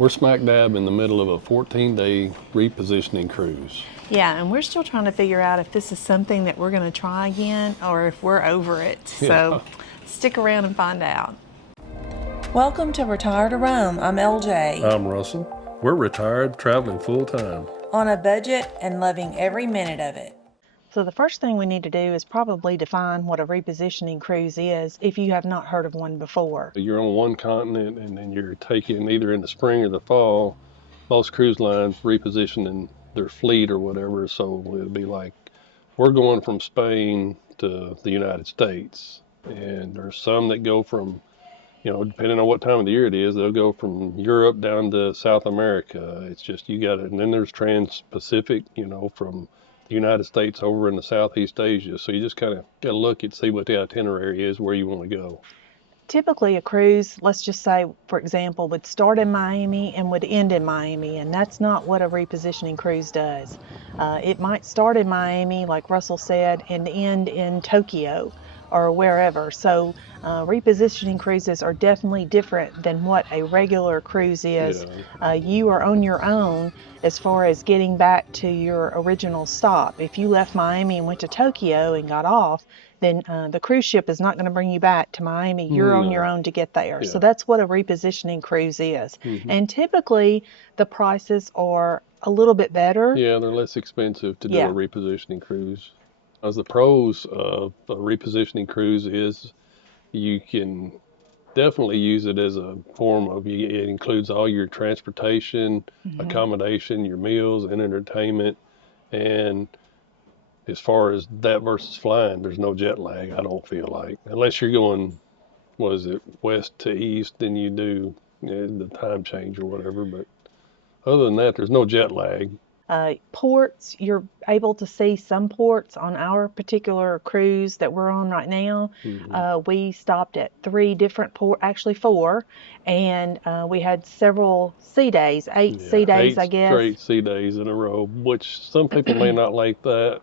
We're smack dab in the middle of a 14-day repositioning cruise. Yeah, and we're still trying to figure out if this is something that we're going to try again or if we're over it. So stick around and find out. Welcome to Retire to Roam. I'm LJ. I'm Russell. We're retired, traveling full-time. On a budget and loving every minute of it. So the first thing we need to do is probably define what a repositioning cruise is if you have not heard of one before. You're on one continent and then you're taking either in the spring or the fall, most cruise lines repositioning their fleet or whatever. So it'd be like, we're going from Spain to the United States. And there's some that go from, depending on what time of the year it is, they'll go from Europe down to South America. It's just, you got it. And then there's Trans-Pacific, from the United States over in the Southeast Asia. So you just kind of got to look and see what the itinerary is, where you want to go. Typically a cruise, let's just say, for example, would start in Miami and would end in Miami, and that's not what a repositioning cruise does. It might start in Miami, like Russell said, and end in Tokyo or wherever. So repositioning cruises are definitely different than what a regular cruise is. Yeah. You are on your own as far as getting back to your original stop. If you left Miami and went to Tokyo and got off, then the cruise ship is not going to bring you back to Miami. You're on your own to get there. Yeah. So that's what a repositioning cruise is. Mm-hmm. And typically the prices are a little bit better. Yeah, they're less expensive to do a repositioning cruise. As the pros of a repositioning cruise is you can definitely use it as a form of, it includes all your transportation, accommodation, your meals and entertainment. And as far as that versus flying, there's no jet lag, I don't feel like. Unless you're going, west to east, then you do the time change or whatever. But other than that, there's no jet lag. Ports, you're able to see some ports on our particular cruise that we're on right now. We stopped at 3 different ports, actually 4, and we had several sea days, 8 sea days, I guess. 8 straight sea days in a row, which some people may not like that.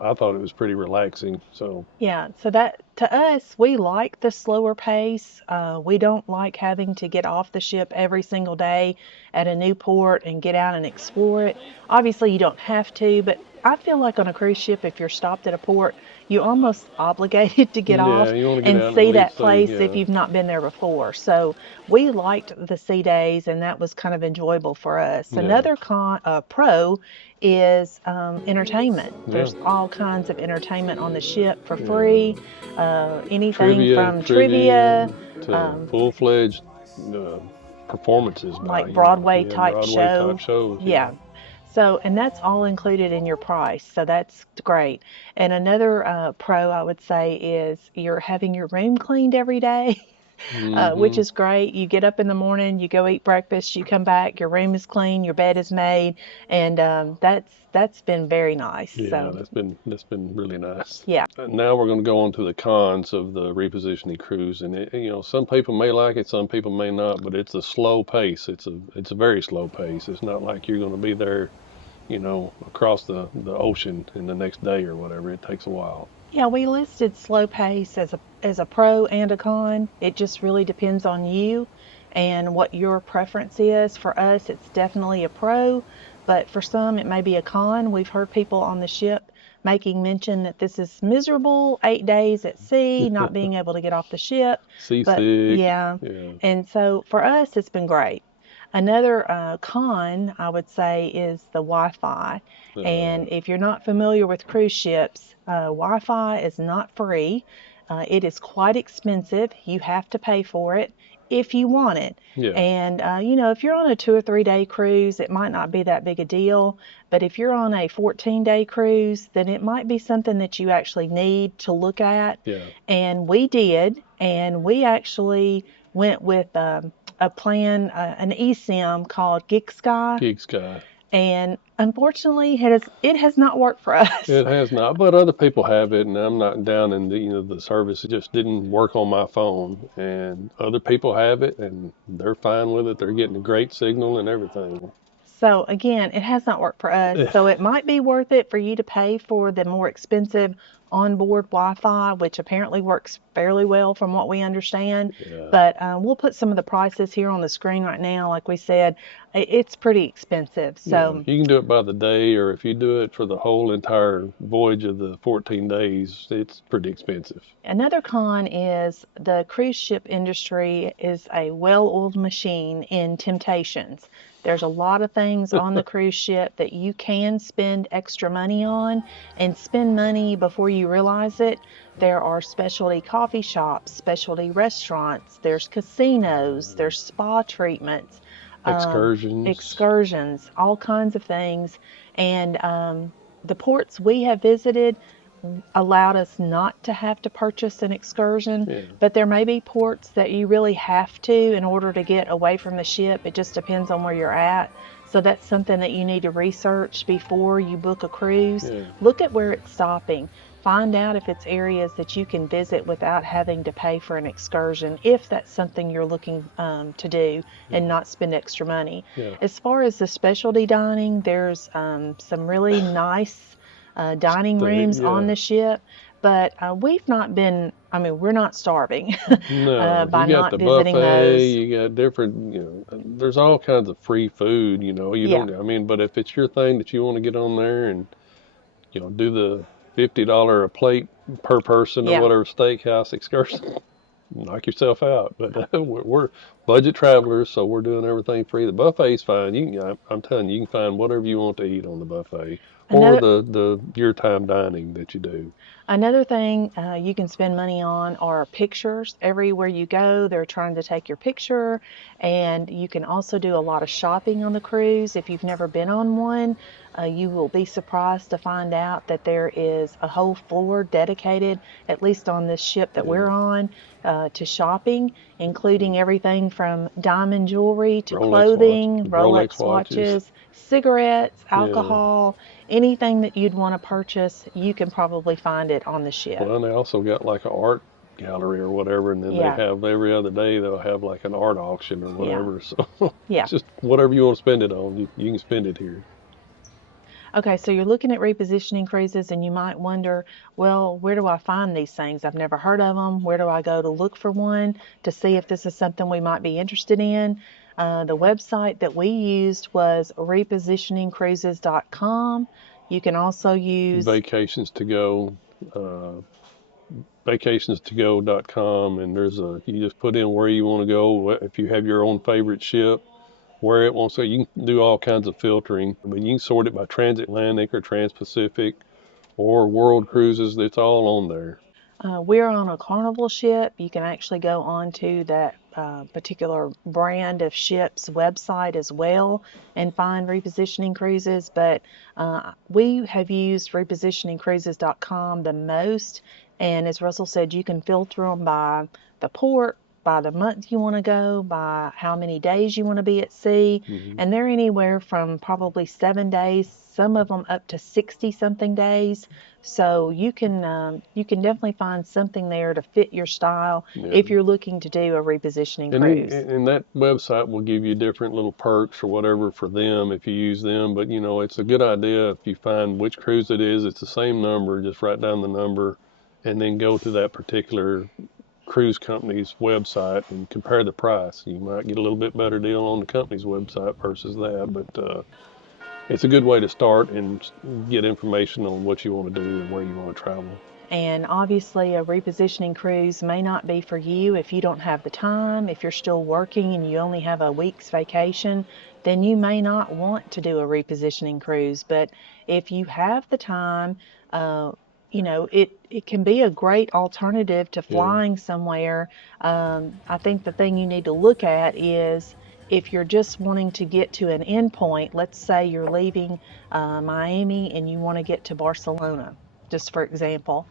I thought it was pretty relaxing. So yeah, so that to us, we like the slower pace. We don't like having to get off the ship every single day at a new port and get out and explore it. Obviously, you don't have to, but I feel like on a cruise ship, if you're stopped at a port, you're almost obligated to get off and see that place if you've not been there before. So we liked the sea days, and that was kind of enjoyable for us. Another pro is entertainment. There's all kinds of entertainment on the ship for free. Anything from trivia to full-fledged performances, like Broadway type shows. Yeah. So, and that's all included in your price. So that's great. And another pro I would say is you're having your room cleaned every day. Which is great. You get up in the morning, you go eat breakfast, you come back, your room is clean, your bed is made, and that's been very nice. Yeah, so that's been really nice. Yeah. Now we're going to go on to the cons of the repositioning cruise, and some people may like it, some people may not, but it's a slow pace. It's a very slow pace. It's not like you're going to be there, across the ocean in the next day or whatever. It takes a while. Yeah, we listed slow pace as a pro and a con. It just really depends on you and what your preference is. For us, it's definitely a pro, but for some, it may be a con. We've heard people on the ship making mention that this is miserable, 8 days at sea, not being able to get off the ship. Seasick. Yeah. And so for us, it's been great. Another con, I would say, is the Wi-Fi. And if you're not familiar with cruise ships, Wi-Fi is not free. It is quite expensive. You have to pay for it if you want it. Yeah. And, if you're on a 2 or 3 day cruise, it might not be that big a deal. But if you're on a 14-day cruise, then it might be something that you actually need to look at. Yeah. And we did. And we actually went with a plan, an eSIM called GigSky. And unfortunately, it has not worked for us. It has not, but other people have it, and I'm not down in the service. It just didn't work on my phone, and other people have it, and they're fine with it. They're getting a great signal and everything. So again, it has not worked for us. So it might be worth it for you to pay for the more expensive onboard Wi-Fi, which apparently works fairly well from what we understand. Yeah. But we'll put some of the prices here on the screen right now. Like we said, it's pretty expensive. Yeah, So you can do it by the day, or if you do it for the whole entire voyage of the 14 days, it's pretty expensive. another con is the cruise ship industry is a well-oiled machine in temptations. There's a lot of things on the cruise ship that you can spend extra money on and spend money before you realize it. There are specialty coffee shops, specialty restaurants, there's casinos, there's spa treatments, um, Excursions. excursions, all kinds of things. And the ports we have visited allowed us not to have to purchase an excursion, Yeah. but there may be ports that you really have to in order to get away from the ship. It just depends on where you're at. So that's something that you need to research before you book a cruise. Yeah. Look at where it's stopping. Find out if it's areas that you can visit without having to pay for an excursion, if that's something you're looking to do and not spend extra money. Yeah. As far as the specialty dining, there's some really nice dining rooms on Yeah. the ship, but we've not been, I mean, we're not starving No, by you got not the visiting buffet, those. you got different, there's all kinds of free food, you Yeah, don't, I mean, but if it's your thing that you want to get on there and, do the $50 a plate per person or yeah. whatever steakhouse excursion, knock yourself out. But we're budget travelers, so we're doing everything free. The buffet's fine. I'm telling you, you can find whatever you want to eat on the buffet or Another the your time dining that you do. Another thing you can spend money on are pictures. Everywhere you go, they're trying to take your picture, and you can also do a lot of shopping on the cruise. If you've never been on one, you will be surprised to find out that there is a whole floor dedicated, at least on this ship that Yeah. we're on, to shopping, including everything from diamond jewelry to clothing, Rolex Rolex watches. watches, cigarettes, Yeah. alcohol, anything that you'd want to purchase, you can probably find it on the ship. Well, and they also got like an art gallery or whatever, and then they Yeah, have every other day they'll have like an art auction or yeah, whatever. So yeah. it's just whatever you want to spend it on, you can spend it here. Okay, so you're looking at repositioning cruises and you might wonder, well, where do I find these things? I've never heard of them. Where do I go to look for one to see if this is something we might be interested in? The website that we used was repositioningcruises.com. You can also use, Vacations to go. Uh, vacationstogo.com, and you just put in where you want to go. If you have your own favorite ship, where it wants to, you can do all kinds of filtering. I mean, you can sort it by transatlantic or transpacific or world cruises. It's all on there. we're on a Carnival ship. You can actually go onto that particular brand of ship's website as well and find repositioning cruises. But we have used repositioningcruises.com the most. And as Russell said, you can filter them by the port, by the month you want to go, by how many days you want to be at sea. Hmm. And they're anywhere from probably 7 days, some of them up to 60 something days. So you can definitely find something there to fit your style Yeah. if you're looking to do a repositioning cruise. And that website will give you different little perks or whatever for them if you use them. But it's a good idea if you find which cruise it is. It's the same number. Just write down the number, and then go to that particular cruise company's website and compare the price. You might get a little bit better deal on the company's website versus that. But it's a good way to start and get information on what you want to do and where you want to travel. And obviously, a repositioning cruise may not be for you if you don't have the time. If you're still working and you only have a week's vacation, then you may not want to do a repositioning cruise. But if you have the time, uh, it can be a great alternative to Yeah. flying somewhere. I think the thing you need to look at is if you're just wanting to get to an endpoint, let's say you're leaving Miami and you want to get to Barcelona, just for example,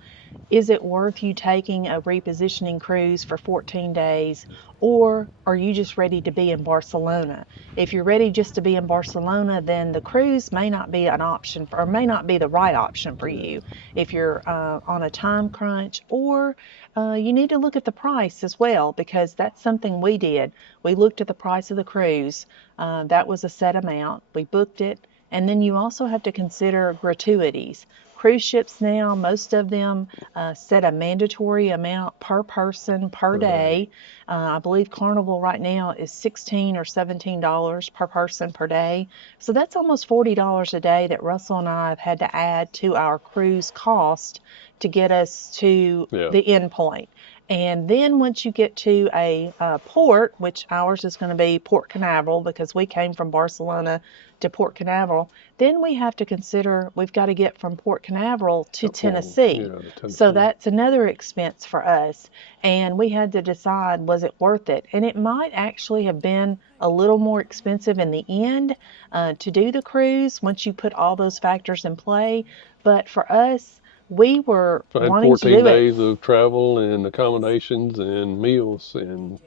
is it worth you taking a repositioning cruise for 14 days, or are you just ready to be in Barcelona? If you're ready just to be in Barcelona, then the cruise may not be an option or may not be the right option for Yeah. you if you're on a time crunch, or you need to look at the price as well, because that's something we did. We looked at the price of the cruise. That was a set amount. We booked it. And then you also have to consider gratuities. cruise ships now, most of them set a mandatory amount per person per day. I believe Carnival right now is $16 or $17 per person per day. So that's almost $40 a day that Russell and I have had to add to our cruise cost to get us to the end point. And then once you get to a port, which ours is going to be Port Canaveral because we came from Barcelona to Port Canaveral, then we have to consider we've got to get from Port Canaveral to Tennessee. So that's another expense for us. And we had to decide, was it worth it? And it might actually have been a little more expensive in the end to do the cruise once you put all those factors in play. But for us, we were wanting to do it. 14 days of travel and accommodations and meals, and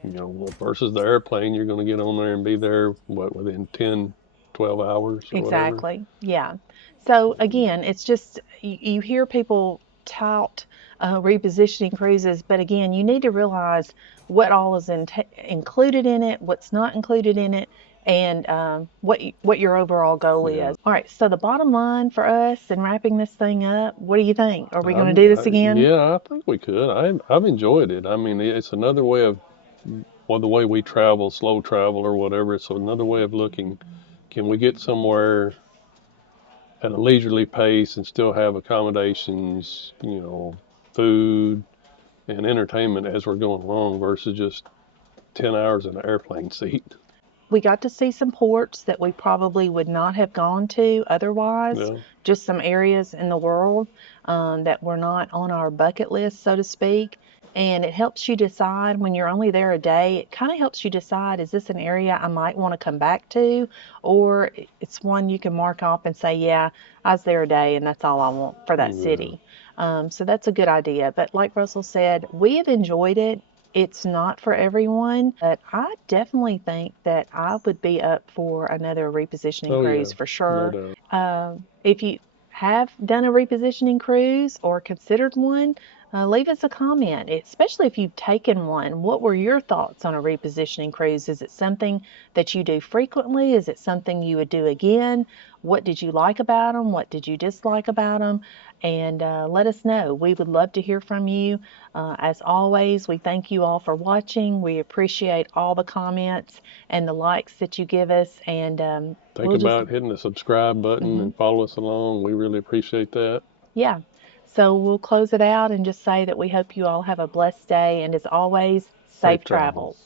versus the airplane, you're going to get on there and be there within 10, 12 hours or exactly. whatever. Yeah. So again, it's just you hear people tout repositioning cruises, but again, you need to realize what all is included in it, what's not included in it, and what your overall goal is. All right, so the bottom line for us in wrapping this thing up, what do you think? Are we going to do this again? Yeah, I think we could. I've enjoyed it. I mean, it's another way of, well, the way we travel, slow travel or whatever. It's another way of looking. Can we get somewhere at a leisurely pace and still have accommodations, food and entertainment as we're going along versus just 10 hours in an airplane seat. We got to see some ports that we probably would not have gone to otherwise, just some areas in the world that were not on our bucket list, so to speak. And it helps you decide when you're only there a day, it kind of helps you decide, is this an area I might want to come back to? Or it's one you can mark off and say, yeah, I was there a day and that's all I want for that city. So that's a good idea. But like Russell said, we have enjoyed it. It's not for everyone, but I definitely think that I would be up for another repositioning cruise for sure. No doubt. If you have done a repositioning cruise or considered one, leave us a comment, especially if you've taken one. What were your thoughts on a repositioning cruise? Is it something that you do frequently? Is it something you would do again? What did you like about them? What did you dislike about them? And let us know. We would love to hear from you. As always, we thank you all for watching. We appreciate all the comments and the likes that you give us. And think about hitting the subscribe button and follow us along. We really appreciate that. Yeah. So we'll close it out and just say that we hope you all have a blessed day. And as always, safe travels.